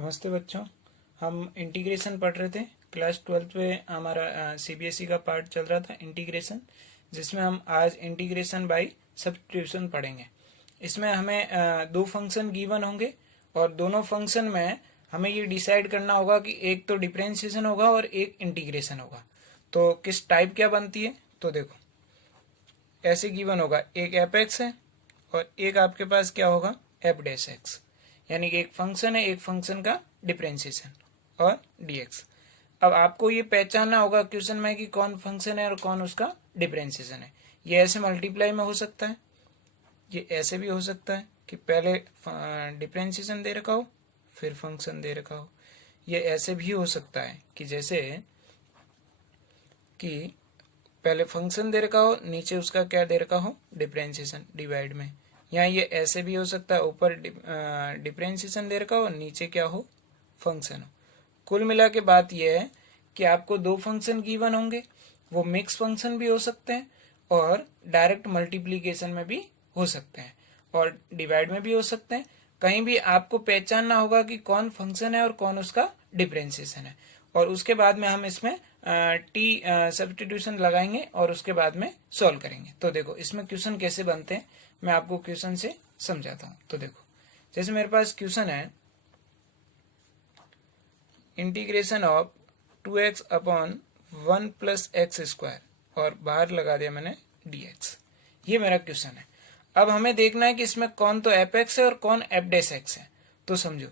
नमस्ते बच्चों। हम इंटीग्रेशन पढ़ रहे थे। क्लास 12th में हमारा सीबीएसई का पार्ट चल रहा था इंटीग्रेशन, जिसमें हम आज इंटीग्रेशन बाय सब्स्टिट्यूशन पढ़ेंगे। इसमें हमें दो फंक्शन गिवन होंगे और दोनों फंक्शन में हमें ये डिसाइड करना होगा कि एक तो डिफरेंशिएशन होगा और एक इंटीग्रेशन होगा। तो किस टाइप क्या बनती है, तो देखो ऐसे गिवन होगा, एक एफ एक्स है और एक आपके पास क्या होगा, एफ डैश एक्स। यानी कि एक फंक्शन है, एक फंक्शन का डिफरेंशिएशन और डीएक्स। अब आपको ये पहचानना होगा क्वेश्चन में कि कौन फंक्शन है और कौन उसका डिफरेंशिएशन है। ये ऐसे मल्टीप्लाई में हो सकता है, ये ऐसे भी हो सकता है कि पहले डिफरेंशिएशन दे रखा हो फिर फंक्शन दे रखा हो। ये ऐसे भी हो सकता है कि जैसे कि पहले फंक्शन दे रखा हो, नीचे उसका क्या दे रखा हो, डिफरेंशिएशन डिवाइड में। या ये ऐसे भी हो सकता है, ऊपर डिफरेंशिएशन दे रखा हो, नीचे क्या हो, फंक्शन हो। कुल मिला के बात यह है कि आपको दो फंक्शन गिवन होंगे, वो मिक्स फंक्शन भी हो सकते हैं और डायरेक्ट मल्टीप्लीकेशन में भी हो सकते हैं और डिवाइड में भी हो सकते हैं। कहीं भी आपको पहचानना होगा कि कौन फंक्शन है और कौन उसका डिफरेंशिएशन है, और उसके बाद में हम इसमें टी सब्स्टिट्यूशन लगाएंगे और उसके बाद में सॉल्व करेंगे। तो देखो इसमें क्वेश्चन कैसे बनते हैं, मैं आपको क्वेश्चन से समझाता हूं। तो देखो जैसे मेरे पास क्वेश्चन है, integration of 2x upon 1 plus x square और बाहर लगा दिया मैंने dx। ये मेरा क्वेश्चन है। अब हमें देखना है कि इसमें कौन तो एफ एक्स है और कौन एफ डैश एक्स है। तो समझो,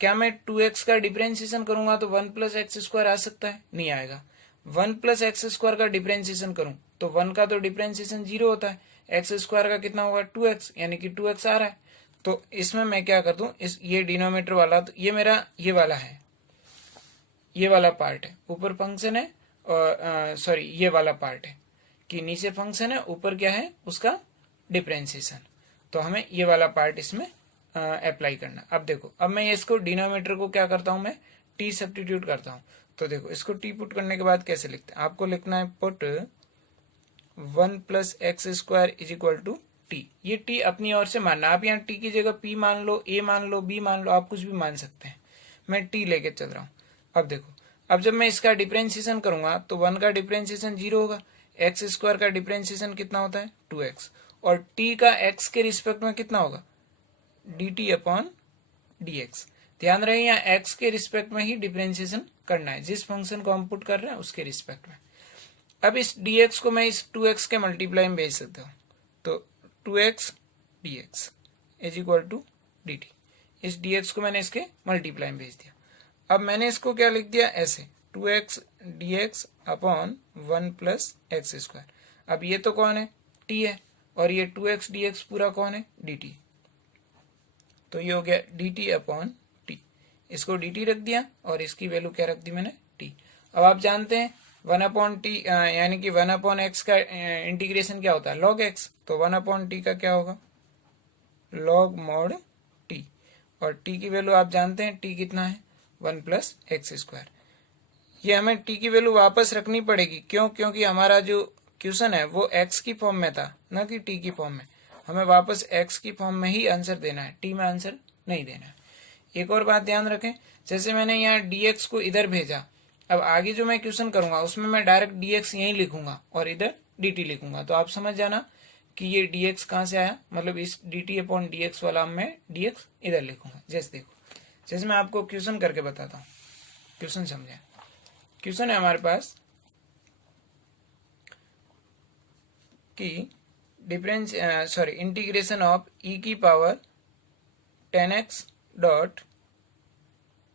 क्या मैं 2x का डिफरेंशिएशन करूंगा तो 1 प्लस एक्स स्क्वायर आ सकता है? नहीं आएगा। 1 प्लस एक्स स्क्वायर का डिफरेंशिएशन करूं तो 1 का तो डिफरेंशिएशन 0 होता है, एक्स स्क्वायर का कितना होगा, 2x, यानी कि 2x आ रहा है। तो इसमें मैं क्या कर दूं, इस ये डिनोमिनेटर वाला, तो ये मेरा ये वाला है, ये वाला पार्ट है, ऊपर फंक्शन है और सॉरी ये वाला पार्ट है कि नीचे फंक्शन है, ऊपर क्या है, उसका डिफरेंशिएशन। तो हमें ये वाला पार्ट इसमें अप्लाई करना। अब देखो, अब मैं इसको डिनोमिनेटर को क्या करता हूं, मैं टी सब्स्टिट्यूट करता हूं। तो देखो इसको टी पुट करने के बाद कैसे लिखते हैं, आपको लिखना है put 1 plus x square is equal to t. ये टी अपनी ओर से मानना, आप यहाँ टी की जगह पी मान लो, ए मान लो, बी मान लो, आप कुछ भी मान सकते हैं। मैं टी लेके चल रहा हूँ। अब देखो, अब जब मैं इसका डिफरेंशिएशन करूंगा तो 1 का डिफरेंशिएशन 0 होगा, एक्स स्क्वायर का डिफरेंशिएशन कितना होता है, 2x, और टी का एक्स के रिस्पेक्ट में कितना होगा, dt अपॉन dx। ध्यान रहे यहाँ x के रिस्पेक्ट में ही डिफरेंशिएशन करना है, जिस फंक्शन को हम पुट कर रहे हैं उसके रिस्पेक्ट में। अब इस dx को मैं इस 2x के मल्टीप्लाई में भेज सकता हूँ, तो 2x dx is equal to dt। इस dx को मैंने इसके मल्टीप्लाई में भेज दिया। अब मैंने इसको क्या लिख दिया, ऐसे 2x dx upon 1 plus x square. अब ये तो कौन है, t है, और ये 2x dx पूरा कौन है, dt। तो ये हो गया dt अपॉन टी। इसको dt रख दिया और इसकी वैल्यू क्या रख दी मैंने, t। अब आप जानते हैं 1 अपॉन टी यानी कि 1 अपॉन एक्स का इंटीग्रेशन क्या होता है, log x। तो 1 अपॉन टी का क्या होगा, log mod t, और t की वैल्यू आप जानते हैं, t कितना है, 1 प्लस एक्स स्क्वायर। ये हमें t की वैल्यू वापस रखनी पड़ेगी, क्यों, क्योंकि हमारा जो क्वेश्चन है वो x की फॉर्म में था, ना कि t की फॉर्म में। हमें वापस x की फॉर्म में ही आंसर देना है, t में आंसर नहीं देना है। एक और बात ध्यान रखें, जैसे मैंने यहाँ dx को इधर भेजा, अब आगे जो मैं क्वेश्चन करूंगा उसमें मैं डायरेक्ट dx यहीं लिखूंगा और इधर dt लिखूंगा। तो आप समझ जाना कि ये dx कहाँ से आया, मतलब इस dt अपॉन dx वाला मैं dx इधर लिखूंगा। जैसे देखो, जैसे मैं आपको क्वेश्चन करके बताता हूँ, क्वेश्चन समझे। क्वेश्चन है हमारे पास कि इंटीग्रेशन ऑफ e की power 10x dot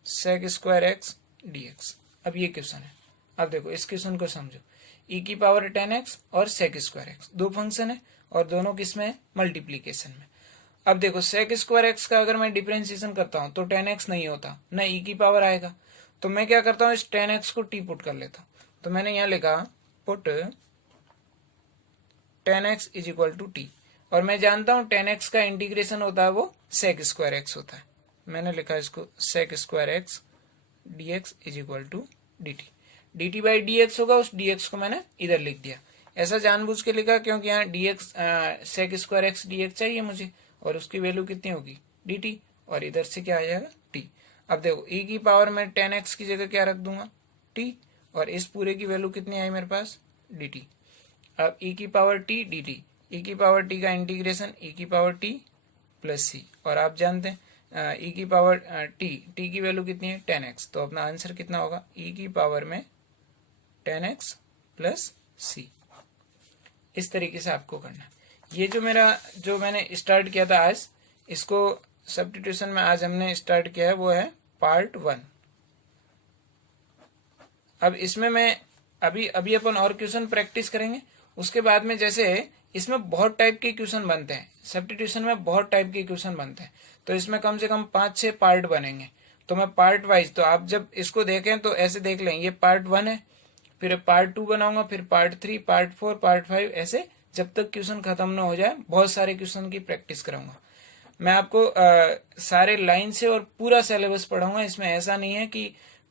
sec square x dx। अब ये क्वेश्चन है। अब देखो इस क्वेश्चन को समझो, e की पावर 10x और sec स्क्वायर एक्स दो फंक्शन है और दोनों किसमें है, मल्टीप्लीकेशन में। अब देखो sec स्क्वायर एक्स का अगर मैं डिफरेंशिएशन करता हूं तो 10x नहीं होता, ना e की पावर आएगा। तो मैं क्या करता हूं, इस 10x को t पुट कर लेता हूं। तो मैंने यहां लिखा put 10x is equal to t, और मैं जानता हूं 10x का इंटीग्रेशन होता है वो sec स्क्वायर एक्स होता है। मैंने लिखा इसको sec square x dx is equal to dt। dt by dx होगा, उस dx को मैंने इधर लिख दिया। ऐसा जानबूझ के लिखा क्योंकि यहाँ dx sec square x dx चाहिए मुझे, और उसकी वैल्यू कितनी होगी, dt, और इधर से क्या आ जाएगा, t। अब देखो e की पावर में 10x की जगह क्या रख दूंगा, t, और इस पूरे की वैल्यू कितनी आई मेरे पास, dt। अब e की पावर t dt, e की पावर t का इंटीग्रेशन e की पावर t प्लस c, और आप जानते हैं e की पावर t की वैल्यू कितनी है 10x, तो अपना आंसर कितना होगा e की पावर में 10x प्लस c। इस तरीके से आपको करना है। ये जो मैंने स्टार्ट किया था आज, इसको सब्स्टिट्यूशन में आज हमने स्टार्ट किया है, वो है पार्ट 1। अब इसमें मैं अभी अपन और क्वेश्चन प्रैक्टिस करेंगे। उसके बाद में जैसे इसमें बहुत टाइप के क्वेश्चन बनते हैं, सब्स्टिट्यूशन में बहुत टाइप के क्वेश्चन बनते हैं, तो इसमें कम से कम 5-6 पार्ट बनेंगे। तो मैं पार्ट वाइज, तो आप जब इसको देखें तो ऐसे देख लें, ये पार्ट 1 है, फिर पार्ट 2 बनाऊंगा, फिर पार्ट 3, पार्ट 4, पार्ट 5, ऐसे जब तक क्वेश्चन खत्म ना हो जाए बहुत सारे क्वेश्चन की प्रैक्टिस कराऊंगा। मैं आपको सारे लाइन से और पूरा सिलेबस पढ़ाऊंगा। इसमें ऐसा नहीं है कि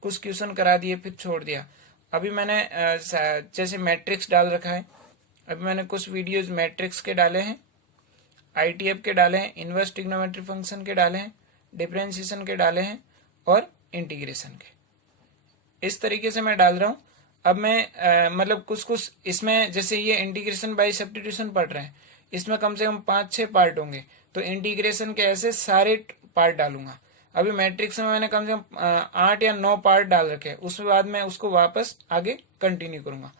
कुछ क्वेश्चन करा दिए फिर छोड़ दिया। अभी मैंने जैसे मैट्रिक्स डाल रखा है, अभी मैंने कुछ वीडियोज मैट्रिक्स के डाले हैं, ITF के डाले हैं, इनवर्स ट्रिग्नोमेट्री फंक्शन के डाले हैं, डिफरेंशिएशन के डाले हैं और इंटीग्रेशन के। इस तरीके से मैं डाल रहा हूँ। अब मैं मतलब कुछ इसमें, जैसे ये इंटीग्रेशन बाय सब्स्टिट्यूशन पढ़ रहे हैं, इसमें कम से कम 5-6 पार्ट होंगे, तो इंटीग्रेशन के ऐसे सारे पार्ट डालूंगा। अभी मैट्रिक्स में मैंने कम से कम 8 या 9 पार्ट डाल रखे हैं, उसके बाद मैं उसको वापस आगे कंटिन्यू करूंगा।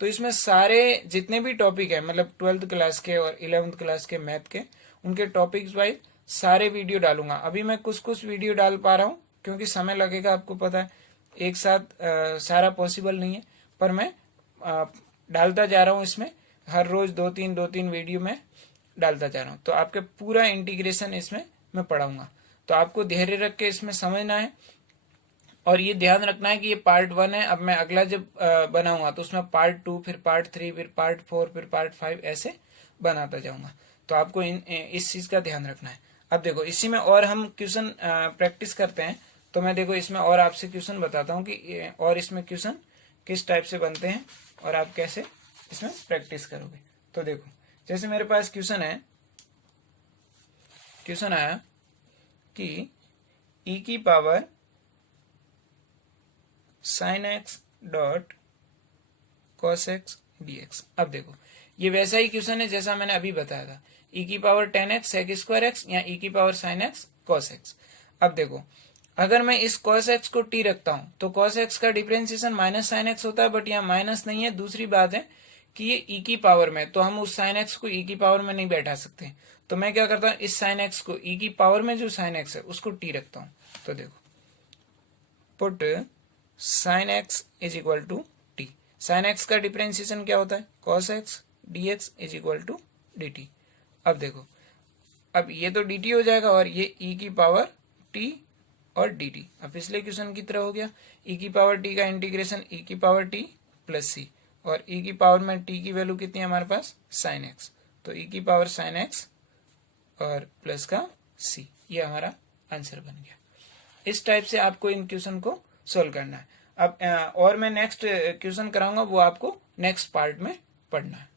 तो इसमें सारे जितने भी टॉपिक है, मतलब 12th क्लास के और 11th क्लास के मैथ के, उनके टॉपिक्स वाइज सारे वीडियो डालूंगा। अभी मैं कुछ वीडियो डाल पा रहा हूँ क्योंकि समय लगेगा, आपको पता है एक साथ सारा पॉसिबल नहीं है, पर मैं डालता जा रहा हूँ। इसमें हर रोज 2-3 वीडियो में डालता जा रहा हूँ। तो आपके पूरा इंटीग्रेशन इसमें मैं पढ़ाऊंगा, तो आपको धैर्य रख के इसमें समझना है और ये ध्यान रखना है कि ये पार्ट 1 है। अब मैं अगला जब बनाऊंगा तो उसमें पार्ट 2, फिर पार्ट 3, फिर पार्ट 4, फिर पार्ट 5, ऐसे बनाता जाऊंगा। तो आपको इस चीज का ध्यान रखना है। अब देखो इसी में और हम क्वेश्चन प्रैक्टिस करते हैं, तो मैं देखो इसमें और आपसे क्वेश्चन बताता हूँ कि और इसमें क्वेश्चन किस टाइप से बनते हैं और आप कैसे इसमें प्रैक्टिस करोगे। तो देखो जैसे मेरे पास क्वेश्चन आया कि e की power sin x dot cos x dx। अब देखो ये वैसा ही क्वेश्चन है जैसा मैंने अभी बताया था, e की power 10x sec square x या e की power sin x cos x। अब देखो अगर मैं इस cos x को t रखता हूं तो cos x का डिफरेंशिएशन माइनस sin x होता है, बट यहाँ माइनस नहीं है। दूसरी बात है कि ये e की पावर में, तो हम उस sin x को e की पावर में नहीं बैठा सकते, तो मैं क्या करता हूँ, इस sin x को e की पावर में जो sin x है उसको t रखता हूँ। तो देखो put sin x is equal to t. sin x का डिफरेंशिएशन क्या होता है, cos x dx is equal to dt। अब देखो अब ये तो dt हो जाएगा और ये e की पावर t और dt। अब पिछले क्वेश्चन की तरह हो गया, e की पावर t का इंटीग्रेशन e की पावर t प्लस c, और e की पावर में t की वैल्यू कितनी है हमारे पास sin x, तो e की पावर sin x और प्लस का c, ये हमारा आंसर बन गया। इस टाइप से आपको इन क्वेश्चन को सोल्व करना है। अब और मैं नेक्स्ट क्वेश्चन कराऊंगा, वो आपको नेक्स्ट पार्ट में पढ़ना है।